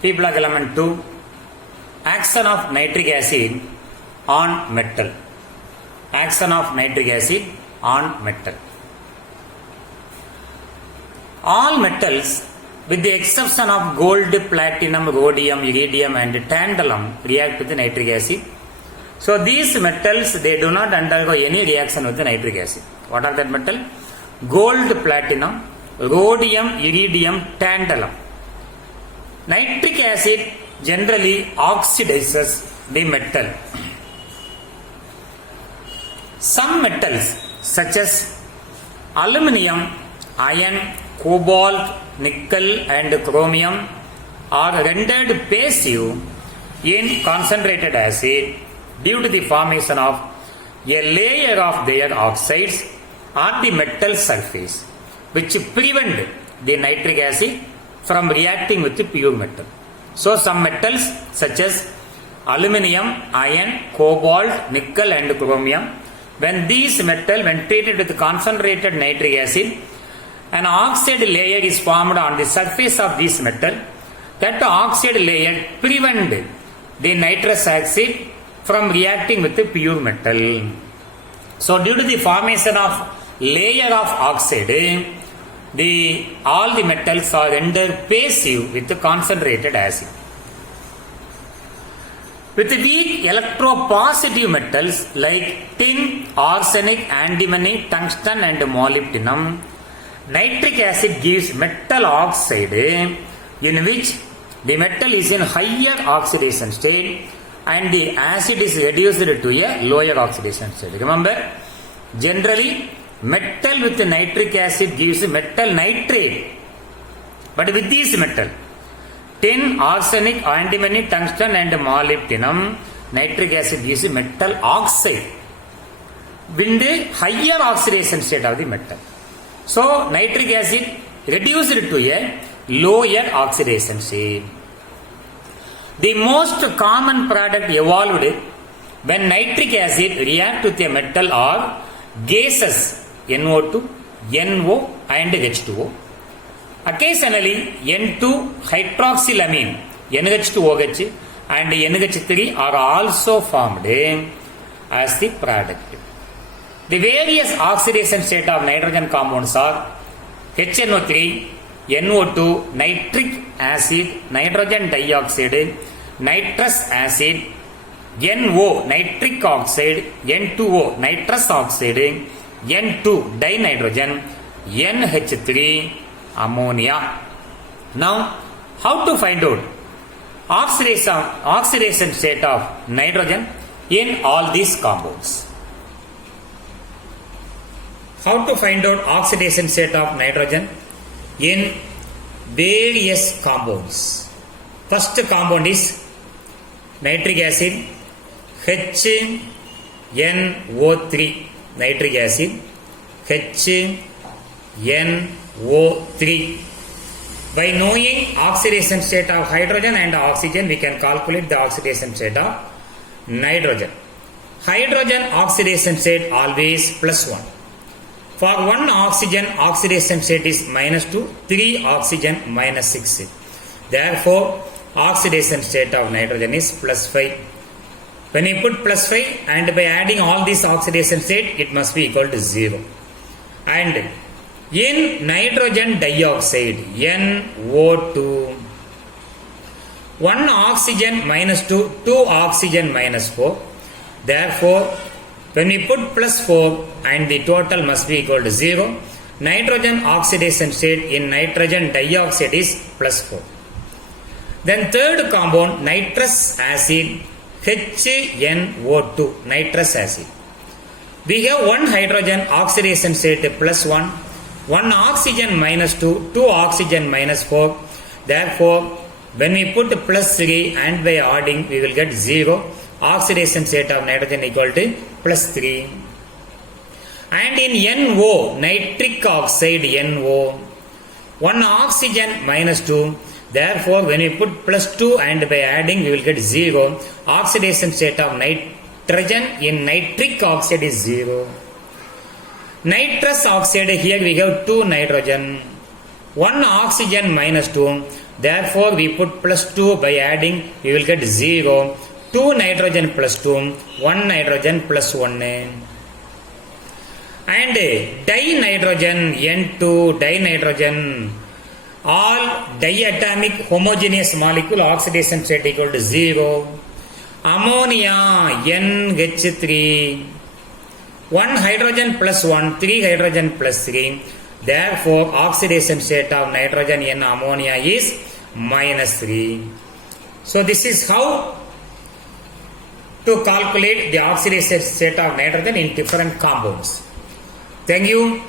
P block element 2. Action of nitric acid on metal. Action of nitric acid on metal. All metals with the exception of gold, platinum, rhodium, iridium and tantalum react with nitric acid. So these metals, they do not undergo any reaction with the nitric acid. What are that metal? Gold, platinum, rhodium, iridium, tantalum. Nitric acid generally oxidizes the metal. Some metals such as aluminum, iron, cobalt, nickel and chromium are rendered passive in concentrated acid due to the formation of a layer of their oxides on the metal surface which prevent the nitric acid from reacting with the pure metal. So some metals such as aluminum, iron, cobalt, nickel and chromium, when these metals when treated with concentrated nitric acid, an oxide layer is formed on the surface of this metal. That oxide layer prevent the nitrous acid from reacting with the pure metal. So due to the formation of layer of oxide, all the metals are rendered passive with the concentrated acid. With weak electropositive metals like tin, arsenic, antimony, tungsten and molybdenum, nitric acid gives metal oxide in which the metal is in higher oxidation state and the acid is reduced to a lower oxidation state. Remember, generally metal with nitric acid gives metal nitrate, but with this metal tin, arsenic, antimony, tungsten and molybdenum, nitric acid gives metal oxide in the higher oxidation state of the metal. So nitric acid reduced to a lower oxidation state. The most common product evolved when nitric acid react with a metal are gases NO2, NO and H2O. Occasionally N2 hydroxylamine NH2OH and NH3 are also formed as the product. The various oxidation state of nitrogen compounds are HNO3, NO2, nitric acid, nitrogen dioxide, nitrous acid, NO nitric oxide, N2O nitrous oxide, N2 dinitrogen, NH3 ammonia. Now, how to find out oxidation state of nitrogen in all these compounds? How to find out oxidation state of nitrogen in various compounds? First compound is nitric acid, HNO3 nitric acid, HNO3. By knowing oxidation state of hydrogen and oxygen, we can calculate the oxidation state of nitrogen. Hydrogen oxidation state always +1. For 1 oxygen, oxidation state is -2, 3 oxygen -6. Therefore, oxidation state of nitrogen is +5. When you put +5 and by adding all these oxidation state, it must be equal to 0. And in nitrogen dioxide, NO2, 1 oxygen -2, 2 oxygen -4. Therefore, when we put +4 and the total must be equal to 0, nitrogen oxidation state in nitrogen dioxide is +4. Then third compound, nitrous acid, HNO2, nitrous acid. We have 1 hydrogen oxidation state +1, 1 oxygen -2, 2 oxygen -4. Therefore, when we put +3 and by adding, we will get 0. Oxidation state of nitrogen equal to +3. And in NO, nitric oxide NO, 1 oxygen -2. Therefore, when we put +2 and by adding, we will get 0. Oxidation state of nitrogen in nitric oxide is 0. Nitrous oxide, here we have 2 nitrogen, 1 oxygen -2. Therefore, we put plus 2 by adding, we will get 0. 2 nitrogen plus 2, 1 nitrogen plus 1. And dinitrogen, N2, dinitrogen, all diatomic homogeneous molecule oxidation state equal to 0. Ammonia, NH3, 1 hydrogen plus 1, 3 hydrogen plus 3. Therefore, oxidation state of nitrogen in ammonia is -3. So, this is how to calculate the oxidation state of nitrogen in different compounds. Thank you.